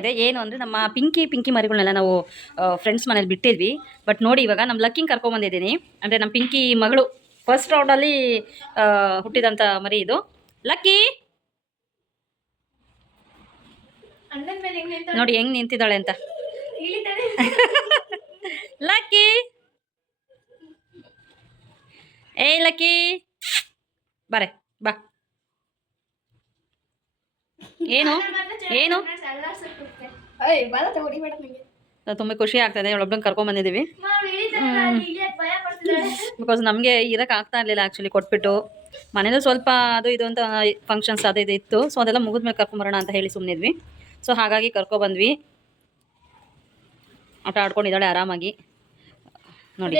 ಇದೆ ಏನು ಅಂದರೆ ನಮ್ಮ ಪಿಂಕಿ ಮರಿಗಳನ್ನೆಲ್ಲ ನಾವು ಫ್ರೆಂಡ್ಸ್ ಮನೇಲಿ ಬಿಟ್ಟಿದ್ವಿ. ಬಟ್ ನೋಡಿ ಇವಾಗ ನಮ್ಮ ಲಕ್ಕಿಂಗ್ ಕರ್ಕೊಂಬಂದಿದ್ದೀನಿ. ಅಂದರೆ ನಮ್ಮ ಪಿಂಕಿ ಮಗಳು ಫಸ್ಟ್ ರೌಂಡಲ್ಲಿ ಹುಟ್ಟಿದಂಥ ಮರಿ ಇದು. ಲಕ್ಕಿ ನೋಡಿ ಹೆಂಗ್ ನಿಂತಿದ್ದಾಳೆ ಅಂತ. ಲಕ್ಕಿ ಏಯ್ ಲಕ್ಕಿ ಬಾರೆ ಬಾ. ಏನು ಏನು ತುಂಬ ಖುಷಿ ಆಗ್ತದೆ. ಅವಳೊಬ್ಬನ ಕರ್ಕೊಂಡ್ ಬಂದಿದ್ದೀವಿ ಬಿಕಾಸ್ ನಮಗೆ ಇರಕ್ಕೆ ಆಗ್ತಾ ಇರಲಿಲ್ಲ ಆ್ಯಕ್ಚುಲಿ ಕೊಟ್ಬಿಟ್ಟು. ಮನೇಲಿ ಸ್ವಲ್ಪ ಅದು ಇದು ಅಂತ ಫಂಕ್ಷನ್ಸ್ ಅದು ಇದು ಇತ್ತು. ಸೊ ಅದೆಲ್ಲ ಮುಗಿದ್ಮೇಲೆ ಕರ್ಕೊಂಬರೋಣ ಅಂತ ಹೇಳಿ ಸುಮ್ಮನಿದ್ವಿ. ಸೊ ಹಾಗಾಗಿ ಕರ್ಕೊಬಂದ್ವಿ. ಆಟ ಆಡ್ಕೊಂಡಿದ್ದಾಳೆ ಆರಾಮಾಗಿ ನೋಡಿ.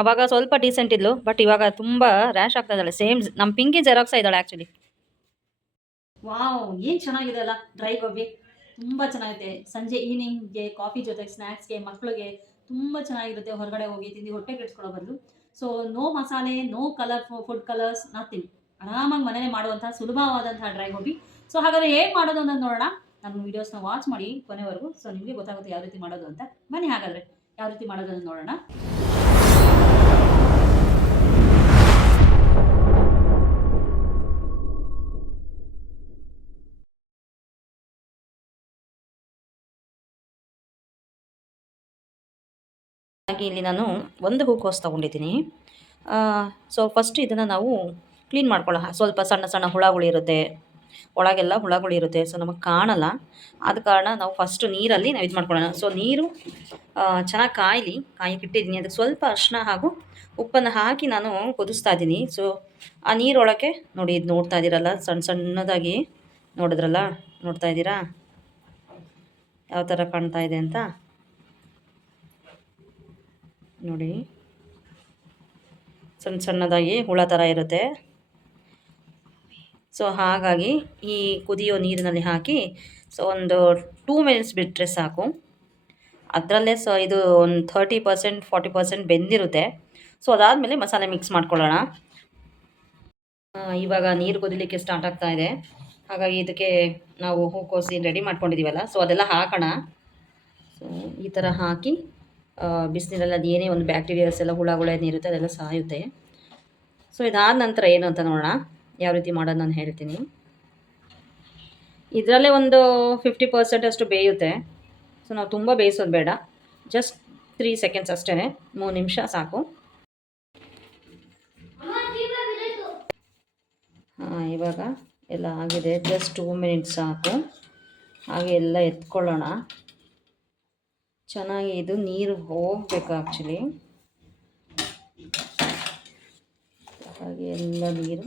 ಅವಾಗ ಸ್ವಲ್ಪ ಡೀಸೆಂಟ್ ಇದ್ಲು, ಬಟ್ ಇವಾಗ ತುಂಬ ರ್ಯಾಶ್ ಆಗ್ತಾ ಇದ್ದಾಳೆ. ಸೇಮ್ ನಮ್ಮ ಪಿಂಕಿ ಜೆರಾಕ್ಸ ಇದ್ದಾಳೆ ಆ್ಯಕ್ಚುಲಿ. ವಾವ್, ಏನು ಚೆನ್ನಾಗಿದೆ ಅಲ್ಲ ಡ್ರೈ ಗೋಬಿ. ತುಂಬ ಚೆನ್ನಾಗಿದೆ. ಸಂಜೆ ಈವ್ನಿಂಗ್ಗೆ ಕಾಫಿ ಜೊತೆಗೆ ಸ್ನ್ಯಾಕ್ಸ್ಗೆ ಮಕ್ಕಳಿಗೆ ತುಂಬ ಚೆನ್ನಾಗಿರುತ್ತೆ. ಹೊರಗಡೆ ಹೋಗಿ ತಿಂದು ಹೊಟ್ಟೆ ಕೆಡಿಸ್ಕೊಳ್ಳೋ ಬದಲು. ಸೊ ನೋ ಮಸಾಲೆ, no colour, food colours, nothing. ಆರಾಮಾಗಿ ಮನೇಲೆ ಮಾಡುವಂಥ ಸುಲಭವಾದಂತಹ ಡ್ರೈ ಗೋಬಿ. ಸೊ ಹಾಗಾದರೆ ಹೇಗೆ ಮಾಡೋದು ಅನ್ನೋದು ನೋಡೋಣ. ನನ್ನ ವೀಡಿಯೋಸ್ನ ವಾಚ್ ಮಾಡಿ ಕೊನೆವರೆಗೂ. ಸೊ ನಿಮಗೆ ಗೊತ್ತಾಗುತ್ತೆ ಯಾವ ರೀತಿ ಮಾಡೋದು ಅಂತ. ಬನ್ನಿ ಹಾಗಾದರೆ ಯಾವ ರೀತಿ ಮಾಡೋದು ಅಂತ ನೋಡೋಣ. ಹಾಗೆ ಇಲ್ಲಿ ನಾನು ಒಂದು ಹೂಕೋಸು ತೊಗೊಂಡಿದ್ದೀನಿ. ಸೊ ಫಸ್ಟ್ ಇದನ್ನು ನಾವು ಕ್ಲೀನ್ ಮಾಡ್ಕೊಳ್ಳೋಣ. ಸ್ವಲ್ಪ ಸಣ್ಣ ಸಣ್ಣ ಹುಳಗಳಿರುತ್ತೆ, ಒಳಗೆಲ್ಲ ಹುಳಗಳಿರುತ್ತೆ. ಸೊ ನಮಗೆ ಕಾಣಲ್ಲ. ಆದ ಕಾರಣ ನಾವು ಫಸ್ಟು ನೀರಲ್ಲಿ ನಾವು ಇದು ಮಾಡ್ಕೊಳ್ಳೋಣ. ಸೊ ನೀರು ಚೆನ್ನಾಗಿ ಕಾಯಕ್ಕಿಟ್ಟಿದ್ದೀನಿ. ಅದಕ್ಕೆ ಸ್ವಲ್ಪ ಅರಿಶಿನ ಹಾಗೂ ಉಪ್ಪನ್ನು ಹಾಕಿ ನಾನು ಕುದಿಸ್ತಾ ಇದ್ದೀನಿ. ಸೊ ಆ ನೀರೊಳಗೆ ನೋಡಿ, ಇದು ನೋಡ್ತಾ ಇದ್ದೀರಲ್ಲ, ಸಣ್ಣ ಸಣ್ಣದಾಗಿ ನೋಡ್ತಾ ಇದ್ದೀರಾ ಯಾವ ಥರ ಕಾಣ್ತಾ ಇದೆ ಅಂತ ನೋಡಿ. ಸಣ್ಣ ಸಣ್ಣದಾಗಿ ಹುಳ ಥರ ಇರುತ್ತೆ. ಸೊ ಹಾಗಾಗಿ ಈ ಕುದಿಯೋ ನೀರಿನಲ್ಲಿ ಹಾಕಿ ಸೊ ಒಂದು 2 ಮಿನಿಟ್ಸ್ ಬಿಟ್ಟರೆ ಸಾಕು. ಅದರಲ್ಲೇ ಸೊ ಇದು ಒಂದು 30% 40% ಬೆಂದಿರುತ್ತೆ. ಸೊ ಅದಾದಮೇಲೆ ಮಸಾಲೆ ಮಿಕ್ಸ್ ಮಾಡ್ಕೊಳ್ಳೋಣ. ಇವಾಗ ನೀರು ಕುದಿಲಿಕ್ಕೆ ಸ್ಟಾರ್ಟ್ ಆಗ್ತಾ ಇದೆ. ಹಾಗಾಗಿ ಇದಕ್ಕೆ ನಾವು ಹೂಕೋಸಿ ರೆಡಿ ಮಾಡ್ಕೊಂಡಿದ್ದೀವಲ್ಲ, ಸೊ ಅದೆಲ್ಲ ಹಾಕೋಣ. ಸೊ ಈ ಥರ ಹಾಕಿ ಬಿಸಿನೀರಲ್ಲಿ ಅದು ಏನೇ ಒಂದು ಬ್ಯಾಕ್ಟೀರಿಯಾಸ್ ಎಲ್ಲ ಹುಳಗಳೇನಿರುತ್ತೆ ಅದೆಲ್ಲ ಸಾಯುತ್ತೆ. ಸೊ ಇದಾದ ನಂತರ ಏನು ಅಂತ ನೋಡೋಣ, ಯಾವ ರೀತಿ ಮಾಡೋದು ನಾನು ಹೇಳ್ತೀನಿ. ಇದರಲ್ಲೇ ಒಂದು 50% ಅಷ್ಟು ಬೇಯುತ್ತೆ. ಸೊ ನಾವು ತುಂಬ ಬೇಯಿಸೋದು ಬೇಡ, ಜಸ್ಟ್ 3 ಸೆಕೆಂಡ್ಸ್ ಅಷ್ಟೇ, 3 ನಿಮಿಷ ಸಾಕು. ಇವಾಗ ಎಲ್ಲ ಆಗಿದೆ, ಜಸ್ಟ್ 2 ಮಿನಿಟ್ಸ್ ಸಾಕು. ಹಾಗೆ ಎಲ್ಲ ಎತ್ಕೊಳ್ಳೋಣ. ಚೆನ್ನಾಗಿ ಇದು ನೀರು ಹೋಗಬೇಕು ಆ್ಯಕ್ಚುಲಿ. ಹಾಗೆ ಎಲ್ಲ ನೀರು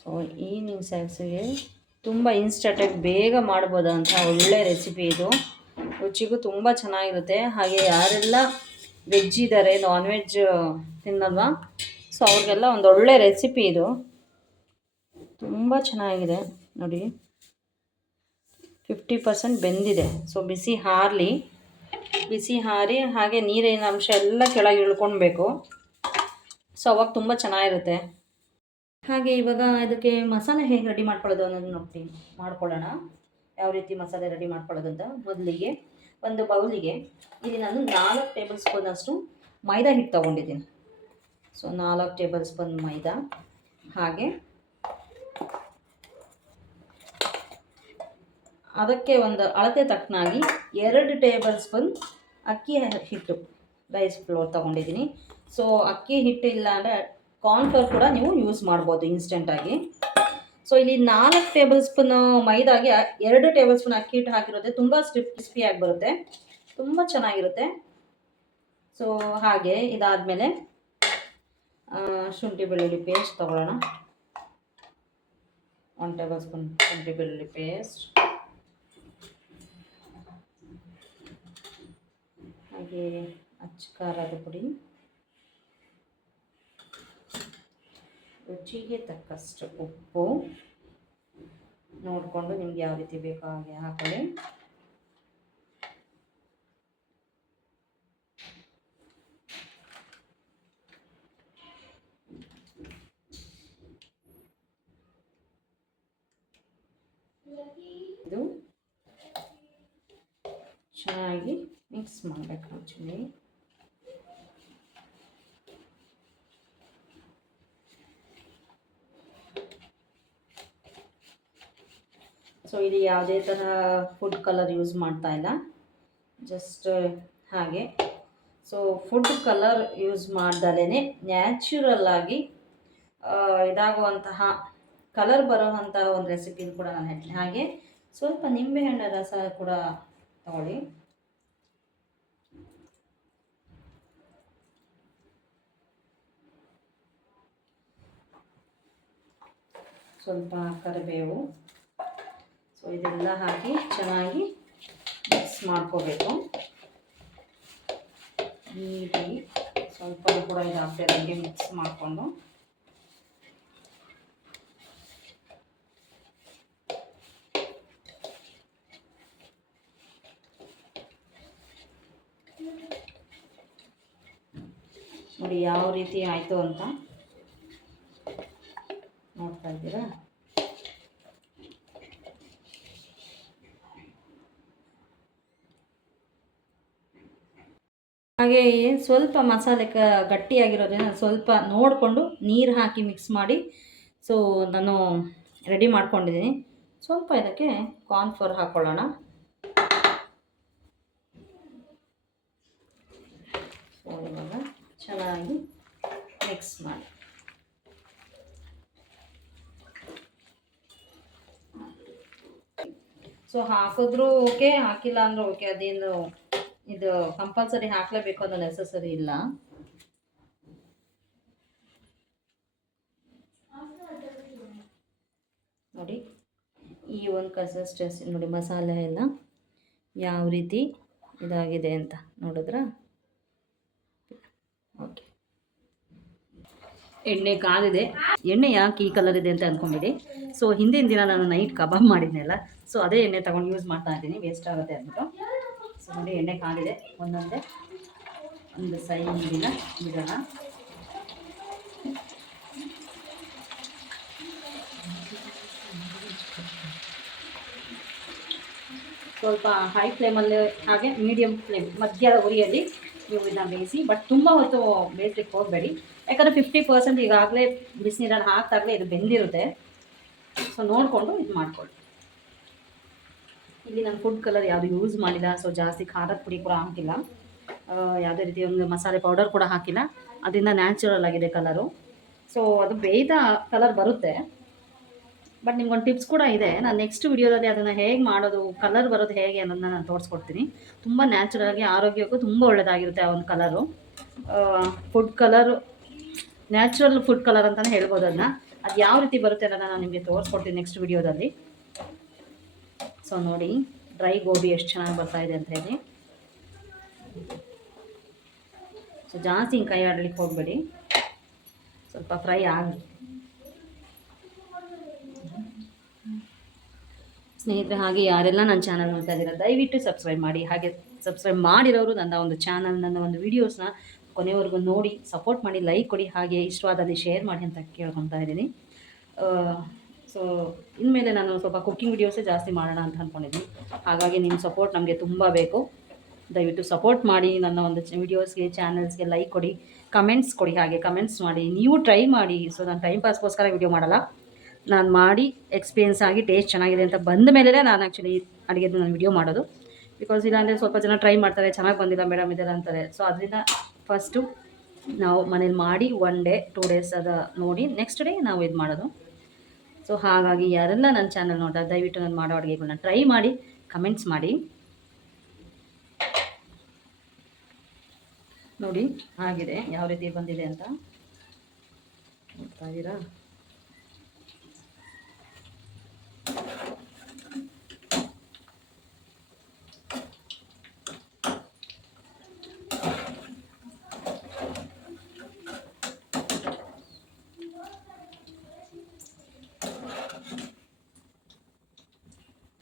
ಸೊ ಈವ್ನಿಂಗ್ ಸ್ನ್ಯಾಕ್ಸಿಗೆ ತುಂಬ ಇನ್ಸ್ಟಂಟಾಗಿ ಬೇಗ ಮಾಡ್ಬೋದಂಥ ಒಳ್ಳೆ ರೆಸಿಪಿ ಇದು. ರುಚಿಗೂ ತುಂಬ ಚೆನ್ನಾಗಿರುತ್ತೆ. ಹಾಗೆ ಯಾರೆಲ್ಲ ವೆಜ್ ಇದ್ದಾರೆ, ನಾನ್ ವೆಜ್ ತಿನ್ನಲ್ವಾ, ಸೊ ಅವ್ರಿಗೆಲ್ಲ ಒಂದು ಒಳ್ಳೆ ರೆಸಿಪಿ ಇದು. ತುಂಬ ಚೆನ್ನಾಗಿದೆ ನೋಡಿ. 50% ಬೆಂದಿದೆ. ಸೊ ಬಿಸಿ ಹಾರಿ ಹಾಗೆ ನೀರಿನ ಅಂಶ ಎಲ್ಲ ಕೆಳಗೆ ಇಳ್ಕೊಳ್ಬೇಕು. ಸೊ ಅವಾಗ ತುಂಬ ಚೆನ್ನಾಗಿರುತ್ತೆ. ಹಾಗೆ ಇವಾಗ ಇದಕ್ಕೆ ಮಸಾಲೆ ಹೇಗೆ ರೆಡಿ ಮಾಡ್ಕೊಳ್ಳೋದು ಅನ್ನೋದು ಮಾಡ್ಕೊಳ್ಳೋಣ. ಯಾವ ರೀತಿ ಮಸಾಲೆ ರೆಡಿ ಮಾಡ್ಕೊಳ್ಳೋದು ಅಂತ. ಮೊದಲಿಗೆ ಒಂದು ಬೌಲಿಗೆ ಇಲ್ಲಿ ನಾನು 4 ಟೇಬಲ್ ಸ್ಪೂನ್ ಅಷ್ಟು ಮೈದಾ ಹಿಟ್ಟು ತೊಗೊಂಡಿದ್ದೀನಿ. ಸೊ 4 ಟೇಬಲ್ ಸ್ಪೂನ್ ಮೈದಾ, ಹಾಗೆ ಅದಕ್ಕೆ ಒಂದು ಅಳತೆ ತಕ್ಕನಾಗಿ 2 ಟೇಬಲ್ ಸ್ಪೂನ್ ಅಕ್ಕಿ ಹಿಟ್ಟು, ರೈಸ್ ಫ್ಲೋರ್ ತೊಗೊಂಡಿದ್ದೀನಿ. ಸೊ ಅಕ್ಕಿ ಹಿಟ್ಟು ಇಲ್ಲ ಅಂದರೆ ಕಾರ್ನ್ಫ್ಲೋರ್ ಕೂಡ ನೀವು ಯೂಸ್ ಮಾಡ್ಬೋದು ಇನ್ಸ್ಟೆಂಟಾಗಿ. ಸೊ ಇಲ್ಲಿ 4 ಟೇಬಲ್ ಸ್ಪೂನು ಮೈದಾಗೆ 2 ಟೇಬಲ್ ಸ್ಪೂನ್ ಅಕ್ಕಿ ಹಿಟ್ಟು ಹಾಕಿರುತ್ತೆ. ತುಂಬ ಕ್ರಿಸ್ಪಿಯಾಗಿ ಬರುತ್ತೆ, ತುಂಬ ಚೆನ್ನಾಗಿರುತ್ತೆ. ಸೊ ಹಾಗೆ ಇದಾದಮೇಲೆ ಶುಂಠಿ ಬೆಳ್ಳುಳ್ಳಿ ಪೇಸ್ಟ್ ತೊಗೊಳ್ಳೋಣ. 1 ಟೇಬಲ್ ಸ್ಪೂನ್ ಶುಂಠಿ ಬೆಳ್ಳುಳ್ಳಿ ಪೇಸ್ಟ್, ಹಾಗೆ ಅಚ್ಚ ಖಾರದ ಪುಡಿ, ರುಚಿಗೆ ತಕ್ಕಷ್ಟು ಉಪ್ಪು ನೋಡಿಕೊಂಡು ನಿಮ್ಗೆ ಯಾವ ರೀತಿ ಬೇಕೋ ಹಾಗೆ ಹಾಕೊಳ್ಳಿ. ಇದು ಚೆನ್ನಾಗಿ ಮಿಕ್ಸ್ ಮಾಡಬೇಕು ಆ್ಯಕ್ಚುಲಿ. ಸೊ ಇಲ್ಲಿ ಯಾವುದೇ ಥರ ಫುಡ್ ಕಲರ್ ಯೂಸ್ ಮಾಡ್ತಾ ಇಲ್ಲ, ಜಸ್ಟ್ ಹಾಗೆ. So food colour use ಮಾಡ್ದಲೇ natural ಆಗಿ ಇದಾಗುವಂತಹ ಕಲರ್ ಬರೋವಂತಹ ಒಂದು ರೆಸಿಪಿನ ಕೂಡ ನಾನು ಹೇಳ್ತೀನಿ. ಹಾಗೆ ಸ್ವಲ್ಪ ನಿಂಬೆಹಣ್ಣು ರಸ ಕೂಡ ತಗೊಳ್ಳಿ. ಸ್ವಲ್ಪ ಕರಿಬೇವು. ಸೊ ಇದೆಲ್ಲ ಹಾಕಿ ಚೆನ್ನಾಗಿ ಮಿಕ್ಸ್ ಮಾಡ್ಕೋಬೇಕು ನೀಟಾಗಿ. ಸ್ವಲ್ಪ ಕೂಡ ಇದಾಗ್ತಿರೋಂಗೆ ಮಿಕ್ಸ್ ಮಾಡಿಕೊಂಡು ನೋಡಿ ಯಾವ ರೀತಿ ಆಯಿತು ಅಂತ ನೋಡ್ತಾ ಇದ್ದೀರಾ. ಹಾಗೆ ಸ್ವಲ್ಪ ಮಸಾಲೆ ಗಟ್ಟಿಯಾಗಿರೋದ್ರಿಂದ ಸ್ವಲ್ಪ ನೋಡಿಕೊಂಡು ನೀರು ಹಾಕಿ ಮಿಕ್ಸ್ ಮಾಡಿ ಸೊ ನಾನು ರೆಡಿ ಮಾಡ್ಕೊಂಡಿದ್ದೀನಿ. ಸ್ವಲ್ಪ ಇದಕ್ಕೆ ಕಾರ್ನ್ಫ್ಲೋರ್ ಹಾಕ್ಕೊಳ್ಳೋಣ. ಸೊ ಇವಾಗ ಚೆನ್ನಾಗಿ ಮಿಕ್ಸ್ ಮಾಡಿ ಸೊ ಹಾಕಿದ್ರೂ ಓಕೆ, ಹಾಕಿಲ್ಲ ಅಂದರೂ ಓಕೆ. ಅದೇನು ಇದು ಕಂಪಲ್ಸರಿ ಹಾಕಲೇಬೇಕು ಅನ್ನೋ ನೆಸಸರಿ ಇಲ್ಲ. ನೋಡಿ ಈ ಒಂದು ಕನ್ಸಿಸ್ಟೆನ್ಸಿ ನೋಡಿ, ಮಸಾಲೆ ಎಲ್ಲ ಯಾವ ರೀತಿ ಇದಾಗಿದೆ ಅಂತ ನೋಡಿದ್ರಾ. ಓಕೆ, ಎಣ್ಣೆ ಕಾದಿದೆ. ಎಣ್ಣೆ ಯಾಕೆ ಈ ಕಲರ್ ಇದೆ ಅಂತ ಅಂದ್ಕೊಂಬಿಡಿ. ಸೊ ಹಿಂದಿನ ದಿನ ನಾನು ನೈಟ್ ಕಬಾಬ್ ಮಾಡಿದ್ನಲ್ಲ, ಸೊ ಅದೇ ಎಣ್ಣೆ ತೊಗೊಂಡು ಯೂಸ್ ಮಾಡ್ತಾ ಇದ್ದೀನಿ, ವೇಸ್ಟ್ ಆಗುತ್ತೆ ಅಂದ್ಬಿಟ್ಟು. ಸೊ ನೋಡಿ ಎಣ್ಣೆ ಕಾದಿದೆ. ಒಂದೊಂದೇ ಒಂದು ಸೈಡಿನ ಬಿಡೋಣ. ಸ್ವಲ್ಪ ಹೈ ಫ್ಲೇಮಲ್ಲಿ ಹಾಗೆ ಮೀಡಿಯಮ್ ಫ್ಲೇಮ್ ಮಧ್ಯದ ಉರಿಯಲ್ಲಿ ನೀವು ಇದನ್ನ ಬೇಯಿಸಿ. ಬಟ್ ತುಂಬ ಹೊತ್ತು ಬೇಯಿಸ್ಲಿಕ್ಕೆ ಹೋಗಬೇಡಿ, ಯಾಕಂದರೆ 50% ಈಗಾಗಲೇ ಬಿಸಿನೀರಲ್ಲಿ ಹಾಕಿದಾಗಲೇ ಇದು ಬೆಂದಿರುತ್ತೆ. ಸೊ ನೋಡಿಕೊಂಡು ಇದು ಮಾಡ್ಕೊಳ್ಳಿ. ಇಲ್ಲಿ ನಾನು ಫುಡ್ ಕಲರ್ ಯಾವುದು ಯೂಸ್ ಮಾಡಿಲ್ಲ. ಸೊ ಜಾಸ್ತಿ ಖಾರದ ಪುಡಿ ಕೂಡ ಹಾಕಿಲ್ಲ, ಯಾವುದೇ ರೀತಿ ಒಂದು ಮಸಾಲೆ ಪೌಡರ್ ಕೂಡ ಹಾಕಿಲ್ಲ. ಅದರಿಂದ ನ್ಯಾಚುರಲ್ ಆಗಿದೆ ಕಲರು. ಸೊ ಅದು ಬೇಯ್ದ ಕಲರ್ ಬರುತ್ತೆ. ಬಟ್ ನಿಮ್ಗೊಂದು ಟಿಪ್ಸ್ ಕೂಡ ಇದೆ, ನಾನು ನೆಕ್ಸ್ಟ್ ವಿಡಿಯೋದಲ್ಲಿ ಅದನ್ನು ಹೇಗೆ ಮಾಡೋದು, ಕಲರ್ ಬರೋದು ಹೇಗೆ ಅನ್ನೋದನ್ನ ನಾನು ತೋರಿಸ್ಕೊಡ್ತೀನಿ. ತುಂಬ ನ್ಯಾಚುರಲಾಗಿ ಆರೋಗ್ಯಕ್ಕೂ ತುಂಬ ಒಳ್ಳೆಯದಾಗಿರುತ್ತೆ ಆ ಒಂದು colour. Food colour natural food colour ಅಂತಲೇ ಹೇಳ್ಬೋದು ಅದನ್ನ. ಅದು ಯಾವ ರೀತಿ ಬರುತ್ತೆ ಅನ್ನೋದನ್ನ ನಾನು ನಿಮಗೆ ತೋರಿಸ್ಕೊಡ್ತೀನಿ ನೆಕ್ಸ್ಟ್ ವಿಡಿಯೋದಲ್ಲಿ. ಸೊ ನೋಡಿ ಡ್ರೈ ಗೋಬಿ ಎಷ್ಟು ಚೆನ್ನಾಗಿ ಬರ್ತಾಯಿದೆ ಅಂತ ಹೇಳಿ. ಸೊ ಜಾಸ್ತಿ ಹಿಂಗೆ ಕೈ ಆಡಲಿಕ್ಕೆ ಹೋಗಬೇಡಿ, ಸ್ವಲ್ಪ ಫ್ರೈ ಆಗಲಿ. ಸ್ನೇಹಿತರೆ, ಹಾಗೆ ಯಾರೆಲ್ಲ ನನ್ನ ಚಾನಲ್ ನೋಡ್ತಾ ಇದ್ದೀರಾ ದಯವಿಟ್ಟು ಸಬ್ಸ್ಕ್ರೈಬ್ ಮಾಡಿ. ಹಾಗೆ ಸಬ್ಸ್ಕ್ರೈಬ್ ಮಾಡಿರೋರು ನನ್ನ ಒಂದು ಚಾನಲ್, ನನ್ನ ಒಂದು ವೀಡಿಯೋಸ್ನ ಕೊನೆವರೆಗೂ ನೋಡಿ ಸಪೋರ್ಟ್ ಮಾಡಿ, ಲೈಕ್ ಕೊಡಿ, ಹಾಗೆ ಇಷ್ಟವಾದಲ್ಲಿ ಶೇರ್ ಮಾಡಿ ಅಂತ ಕೇಳ್ಕೊತಾ ಇದ್ದೀನಿ. ಸೊ ಇನ್ಮೇಲೆ ನಾನು ಸ್ವಲ್ಪ ಕುಕ್ಕಿಂಗ್ ವೀಡಿಯೋಸೇ ಜಾಸ್ತಿ ಮಾಡೋಣ ಅಂತ ಅಂದ್ಕೊಂಡಿದ್ದೀನಿ. ಹಾಗಾಗಿ ನಿಮ್ಮ ಸಪೋರ್ಟ್ ನಮಗೆ ತುಂಬ ಬೇಕು. ದಯವಿಟ್ಟು ಸಪೋರ್ಟ್ ಮಾಡಿ. ನನ್ನ ಒಂದು ವೀಡಿಯೋಸ್ಗೆ, ಚಾನಲ್ಸ್ಗೆ ಲೈಕ್ ಕೊಡಿ, ಕಮೆಂಟ್ಸ್ ಕೊಡಿ. ಹಾಗೆ ಕಮೆಂಟ್ಸ್ ಮಾಡಿ, ನೀವು ಟ್ರೈ ಮಾಡಿ. ಸೊ ನಾನು ಟೈಮ್ ಪಾಸ್ಗೋಸ್ಕರ ವೀಡಿಯೋ ಮಾಡಲ್ಲ, ನಾನು ಮಾಡಿ ಎಕ್ಸ್ಪೀರಿಯೆನ್ಸ್ ಆಗಿ ಟೇಸ್ಟ್ ಚೆನ್ನಾಗಿದೆ ಅಂತ ಬಂದ ಮೇಲೆ ನಾನು ಆ್ಯಕ್ಚುಲಿ ಅಡುಗೆದು ನಾನು ವೀಡಿಯೋ ಮಾಡೋದು. ಬಿಕಾಸ್ ಇಲ್ಲಾಂದರೆ ಸ್ವಲ್ಪ ಜನ ಟ್ರೈ ಮಾಡ್ತಾರೆ, ಚೆನ್ನಾಗಿ ಬಂದಿಲ್ಲ ಮೇಡಮ್ ಇದೆಲ್ಲ ಅಂತಾರೆ. ಸೊ ಅದರಿಂದ ಫಸ್ಟು ನಾವು ಮನೇಲಿ ಮಾಡಿ 1 ಡೇ 2 ಡೇಸ್ ಅದು ನೋಡಿ ನೆಕ್ಸ್ಟ್ ಡೇ ನಾವು ಇದು ಮಾಡೋದು. ಸೊ ಹಾಗಾಗಿ ಯಾರೆಲ್ಲ ನನ್ನ ಚಾನಲ್ ನೋಡ್ತಾ ದಯವಿಟ್ಟು ನಾನು ಮಾಡೋ ಅಡುಗೆಗಳನ್ನ ಟ್ರೈ ಮಾಡಿ ಕಮೆಂಟ್ಸ್ ಮಾಡಿ. ನೋಡಿ ಆಗಿದೆ, ಯಾವ ರೀತಿ ಬಂದಿದೆ ಅಂತ ನೋಡ್ತಾ ಇದ್ದೀರಾ.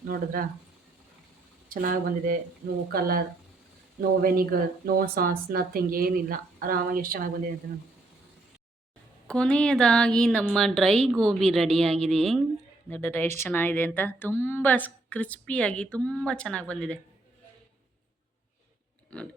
ನೋಡಿದ್ರಾ ಚೆನ್ನಾಗಿ ಬಂದಿದೆ. No colour, no vinegar, no sauce, nothing, ಏನಿಲ್ಲ. ಆರಾಮಾಗಿ ಎಷ್ಟು ಚೆನ್ನಾಗಿ ಬಂದಿದೆ ಅಂತ ನೋಡಿ. ಕೊನೆಯದಾಗಿ ನಮ್ಮ ಡ್ರೈ ಗೋಬಿ ರೆಡಿಯಾಗಿದೆ. ನೋಡಿದ್ರೆ ಎಷ್ಟು ಚೆನ್ನಾಗಿದೆ ಅಂತ. ತುಂಬ ಕ್ರಿಸ್ಪಿಯಾಗಿ ತುಂಬ ಚೆನ್ನಾಗಿ ಬಂದಿದೆ ನೋಡಿ.